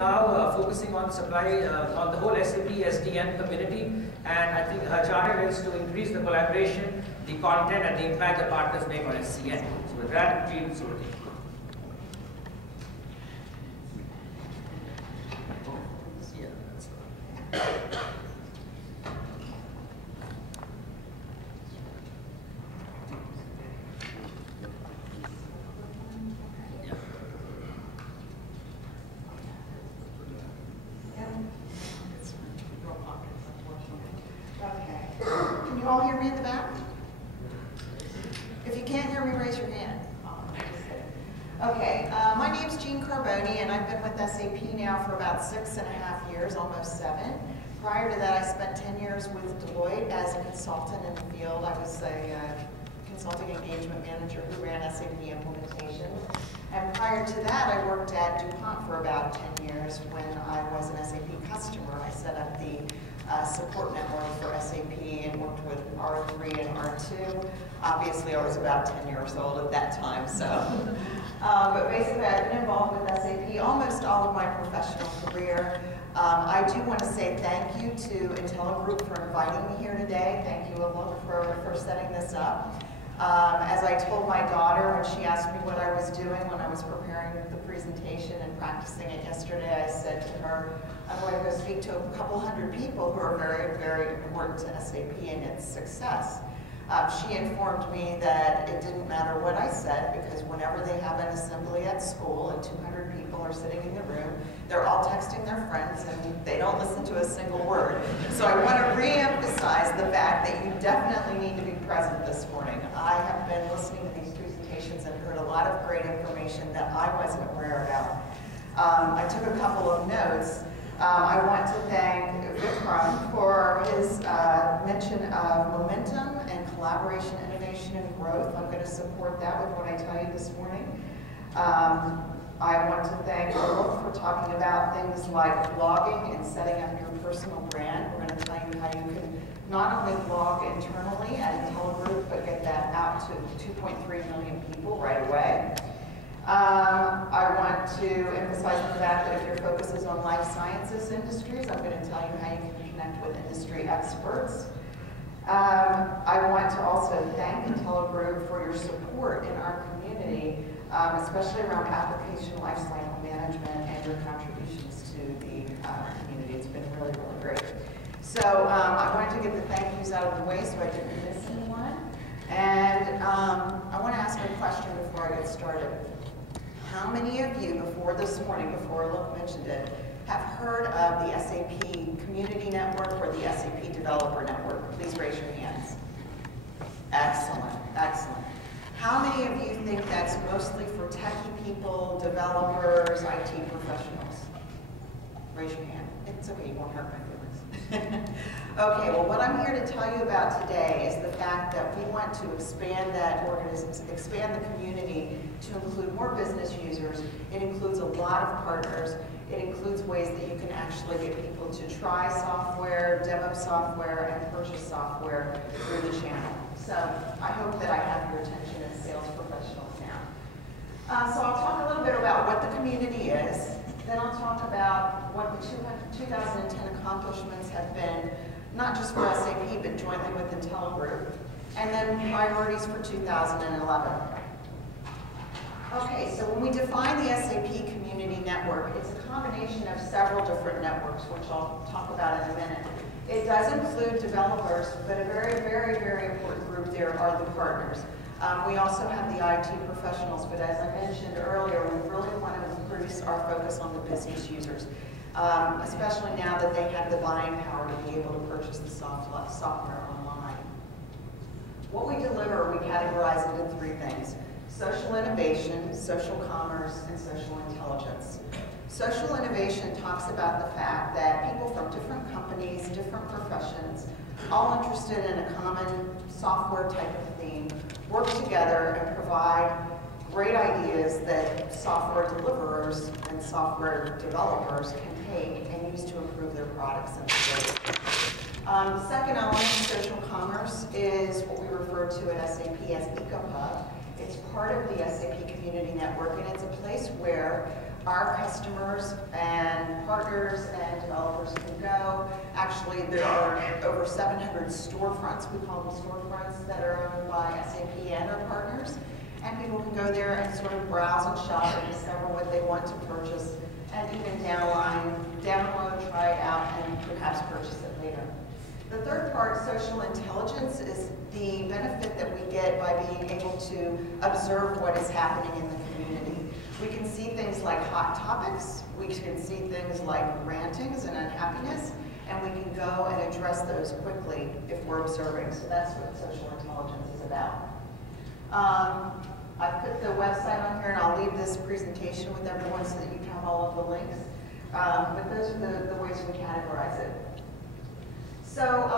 Now focusing on supply on the whole SAP SDN community, and I think her charter is to increase the collaboration, the content, and the impact the partners make on SCN. So with that, Jeanne Carboni. Can you all hear me in the back? If you can't hear me, raise your hand. Okay, my name's Jeanne Carboni, and I've been with SAP now for about 6.5 years, almost 7. Prior to that, I spent 10 years with Deloitte as a consultant in the field. I was a consulting engagement manager who ran SAP implementation. And prior to that, I worked at DuPont for about 10 years when I was an SAP customer. I set up the support network for SAP and worked with R3 and R2. Obviously, I was about 10 years old at that time, so. But basically, I've been involved with SAP almost all of my professional career. I do want to say thank you to Intelligroup for inviting me here today. Thank you, Alok, for setting this up. As I told my daughter when she asked me what I was doing when I was preparing the presentation and practicing it yesterday, I said to her, I'm going to go speak to a couple hundred people who are very, very important to SAP and its success. She informed me that it didn't matter what I said because whenever they have an assembly at school and 200 people are sitting in the room, they're all texting their friends and they don't listen to a single word. So I want to re-emphasize the fact that you definitely need to be present this morning. I have been listening to these presentations and heard a lot of great information that I wasn't aware about. I took a couple of notes. I want to thank Vikram for his mention of momentum and collaboration, innovation, and growth. I'm going to support that with what I tell you this morning. I want to thank Alok for talking about things like blogging and setting up your personal brand. We're going to tell you how you can not only blog internally at Intelligroup, but get that out to 2.3 million people right away. I want to emphasize the fact that if your focus is on life sciences industries, I'm going to tell you how you can connect with industry experts. I want to also thank Intelligroup for your support in our community, especially around application lifecycle management and your contributions to the community. It's been really, really great. So I wanted to get the thank yous out of the way so I didn't miss anyone. And I want to ask a question before I get started. How many of you before Alok mentioned it, have heard of the SAP Community Network or the SAP Developer Network? Please raise your hands. Excellent, excellent. How many of you think that's mostly for techie people, developers, IT professionals? Raise your hand. It's okay, you won't hurt my feelings. Okay, well what I'm here to tell you about today is the fact that we want to expand the community to include more business users. It includes a lot of partners. It includes ways that you can actually get people to try software, demo software, and purchase software through the channel. So I hope that I have your attention as sales professionals now. So I'll talk a little bit about what the community is. Then I'll talk about what the 2010 accomplishments have been, not just for SAP, but jointly with Intelligroup. And then priorities for 2011. Okay, so when we define the SAP Community Network, it's a combination of several different networks, which I'll talk about in a minute. It does include developers, but a very, very, very important group there are the partners. We also have the IT professionals, but as I mentioned earlier, we really want to increase our focus on the business users, especially now that they have the buying power to be able to purchase the software online. What we deliver, we categorize into 3 things: social innovation, social commerce, and social intelligence. Social innovation talks about the fact that people from different companies, different professions, all interested in a common software type of theme, work together and provide great ideas that software deliverers and software developers can take and use to improve their products and services. The second element of social commerce is what we refer to at SAP as Kickoff. It's part of the SAP Community Network, and it's a place where our customers and partners and developers can go. Actually, there are over 700 storefronts, we call them storefronts, that are owned by SAP and our partners. And people can go there and sort of browse and shop and discover what they want to purchase, and even download, try it out, and perhaps purchase it later. The third part, social intelligence, is the benefit that we get by being able to observe what is happening in the community. We can see things like hot topics, we can see things like rantings and unhappiness, and we can go and address those quickly if we're observing. So that's what social intelligence is about. I put the website on here, and I'll leave this presentation with everyone so that you have all of the links. But those are the ways we categorize it. So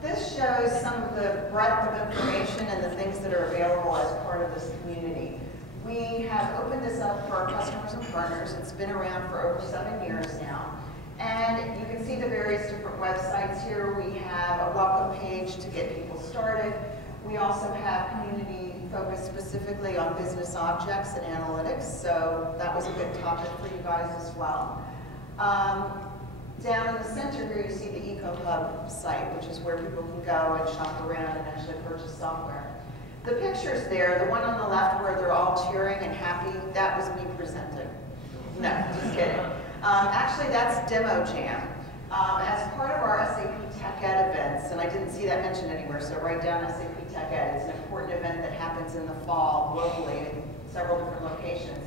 this shows some of the breadth of information and the things that are available as part of this community. We have opened this up for our customers and partners. It's been around for over 7 years now. And you can see the various different websites here. We have a welcome page to get people started. We also have community focused specifically on business objects and analytics, so that was a good topic for you guys as well. Down in the center here you see the EcoHub site, which is where people can go and shop around and actually purchase software. The pictures there, the one on the left where they're all cheering and happy, that was me presenting. No, just kidding. Actually, that's Demo Jam. As part of our SAP Tech Ed events, and I didn't see that mentioned anywhere, so write down SAP Tech Ed. It's an important event that happens in the fall globally in several different locations.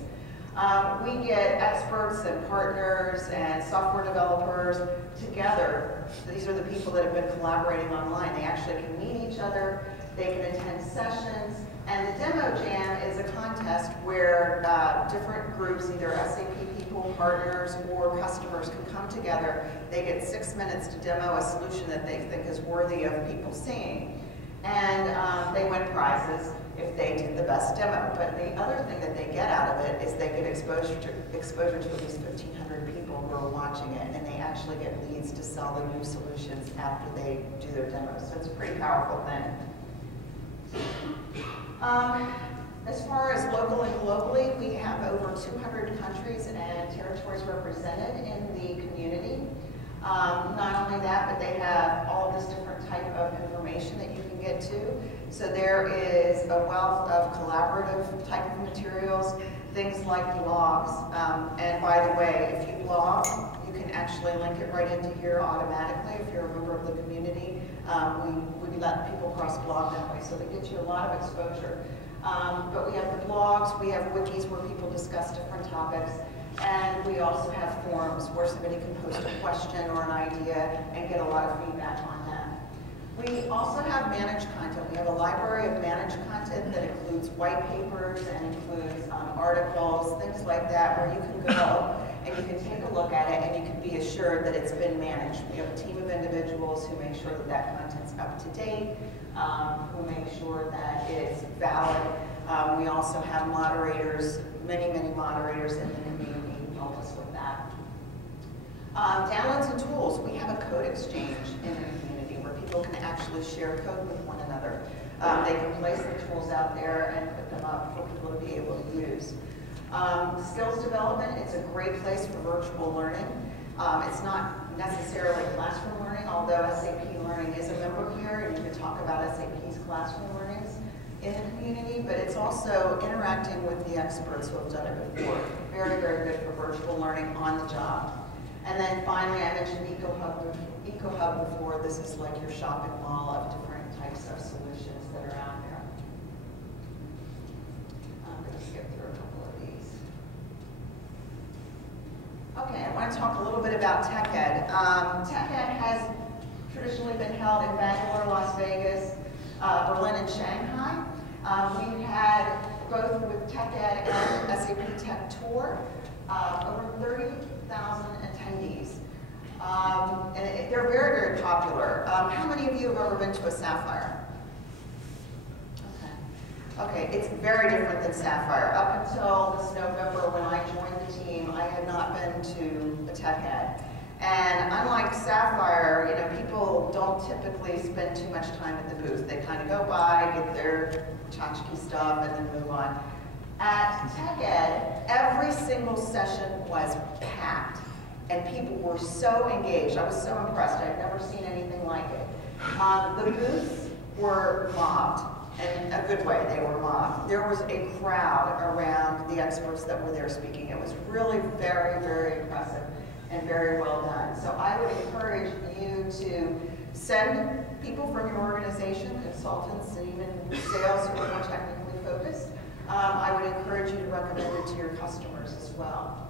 We get experts and partners and software developers together. These are the people that have been collaborating online. They actually can meet each other, they can attend sessions, and the Demo Jam is a contest where different groups, either SAP people, partners, or customers can come together. They get 6 minutes to demo a solution that they think is worthy of people seeing. And they win prizes if they did the best demo. But the other thing that they get out of it is they get exposure to at least 1,500 people who are watching it, and they actually get leads to sell the new solutions after they do their demos. So it's a pretty powerful thing. As far as local and globally, we have over 200 countries and territories represented in the community. Not only that, but they have all this different type of information that you can get to. So there is a wealth of collaborative type of materials, things like blogs. And by the way, if you blog, you can actually link it right into here automatically if you're a member of the community. We let people cross-blog that way, so they get you a lot of exposure. But we have the blogs, we have wikis where people discuss different topics, and we also have forums where somebody can post a question or an idea and get a lot of feedback on that. We also have managed content. We have a library of managed content that includes white papers and includes articles, things like that, where you can go and you can take a look at it and you can be assured that it's been managed. We have a team of individuals who make sure that that content's up to date, who make sure that it's valid. We also have moderators, many moderators in the community who help us with that. Downloads and tools. We have a code exchange in the community where people can actually share code with one another. They can place the tools out there and put them up for people to be able to use. Skills development, it's a great place for virtual learning. It's not necessarily classroom learning, although SAP Learning is a member here, and you can talk about SAP's classroom learnings in the community, but it's also interacting with the experts who have done it before. Very good for virtual learning on the job. And then finally, I mentioned EcoHub before. This is like your shopping mall of different types of solutions that are out there. I'm going to skip through a couple of these. Okay, I want to talk a little bit about Tech Ed. Tech Ed has traditionally been held in Bangalore, Las Vegas, Berlin, and Shanghai. We've had, both with Tech Ed and SAP Tech Tour, over 30,000 attendees. And they're very popular. How many of you have ever been to a Sapphire? Okay, it's very different than Sapphire. Up until this November when I joined the team, I had not been to a Tech Ed. And unlike Sapphire, you know, people don't typically spend too much time at the booth. They kind of go by, get their tchotchke stuff, and then move on. At Tech Ed, every single session was packed. and people were so engaged. I was so impressed. I've never seen anything like it. The booths were mobbed, and in a good way they were mobbed. There was a crowd around the experts that were there speaking. It was really very, very impressive and very well done. So I would encourage you to send people from your organization, consultants, and even sales who are more technically focused. I would encourage you to recommend it to your customers as well.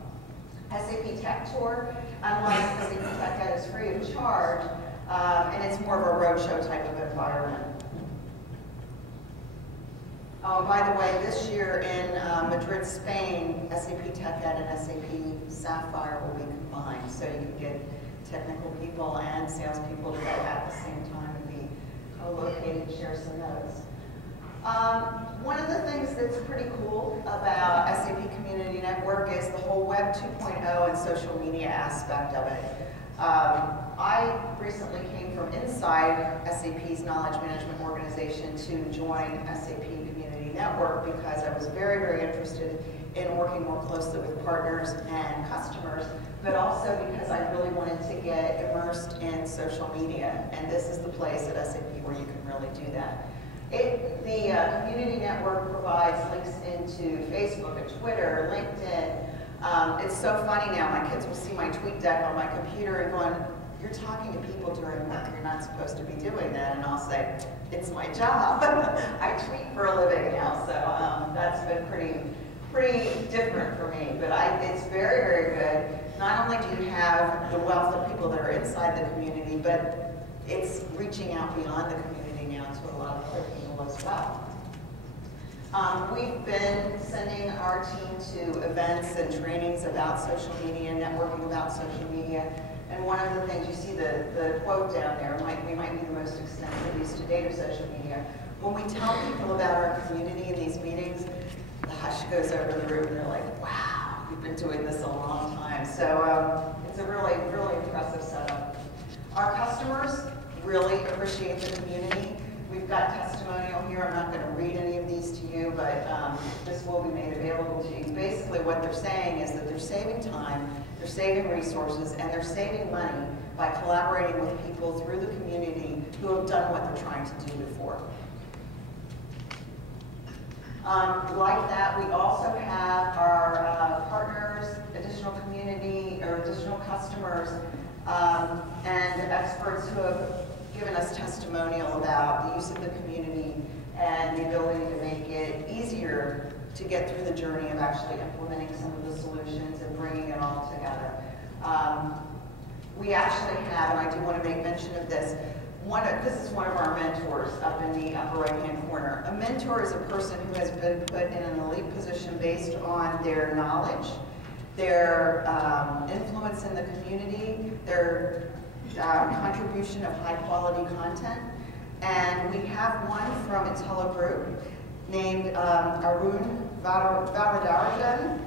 SAP Tech Tour, unlike SAP Tech Ed, is free of charge, and it's more of a roadshow type of environment. Oh, by the way, this year in Madrid, Spain, SAP Tech Ed and SAP Sapphire will be combined, so you can get technical people and salespeople to go at the same time and be co-located and share some notes. One of the things that's pretty cool about SAP Community Network is the whole Web 2.0 and social media aspect of it. I recently came from inside SAP's knowledge management organization to join SAP Community Network because I was very, very interested in working more closely with partners and customers, but also because I really wanted to get immersed in social media, and this is the place at SAP where you can really do that. The Community Network provides links into Facebook and Twitter, LinkedIn. It's so funny now, my kids will see my tweet deck on my computer and going, "You're talking to people during work, you're not supposed to be doing that," and I'll say, "It's my job." I tweet for a living now, so that's been pretty different for me, but it's very, very good. Not only do you have the wealth of people that are inside the community, but it's reaching out beyond the community now to a lot of other people as well. We've been sending our team to events and trainings about social media, networking about social media, and one of the things, you see the quote down there, we might be the most extensive use to date of social media. When we tell people about our community in these meetings, the hush goes over the room and they're like, "Wow, we've been doing this a long time." So it's a really, really impressive setup. Our customers really appreciate the community. We've got testimonial here. I'm not going to read any of these to you, but this will be made available to you. Basically what they're saying is that they're saving time, they're saving resources, and they're saving money by collaborating with people through the community who have done what they're trying to do before. Like that, we also have our partners, additional community or additional customers, and experts who have given us testimonial about the use of the community and the ability to make it easier to get through the journey of actually implementing some of the solutions and bringing it all together. We actually have, and I do want to make mention of this, this is one of our mentors up in the upper right-hand corner. A mentor is a person who has been put in an elite position based on their knowledge, their influence in the community, their contribution of high-quality content. And we have one from Intelligroup named Arun Varadarajan.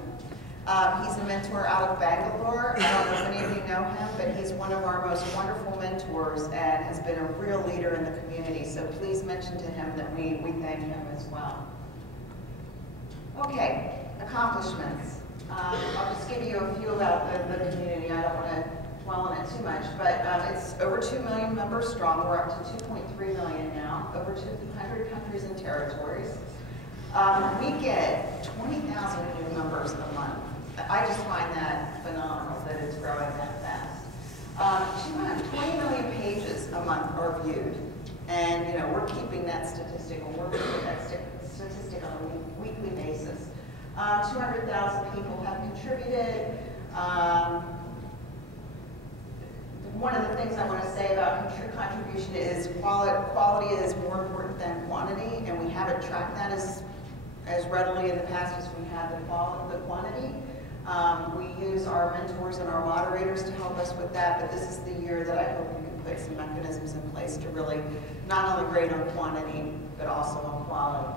He's a mentor out of Bangalore. I don't know if any of you know him, but he's one of our most wonderful mentors and has been a real leader in the community. So please mention to him that we thank him as well. Okay, accomplishments. I'll just give you a few about the community. I don't want to dwell on it too much, but it's over 2 million members strong. We're up to 2.3 million now, over 200 countries and territories. We get 20,000 new members a month. I just find that phenomenal that it's growing that fast. 220 million pages a month are viewed, and we're keeping that statistic, or we're keeping that statistic on a weekly basis. 200,000 people have contributed. One of the things I want to say about contribution is quality is more important than quantity, and we haven't tracked that as readily in the past as we have the quantity. We use our mentors and our moderators to help us with that, but this is the year that I hope we can put some mechanisms in place to really not only grade on quantity, but also on quality.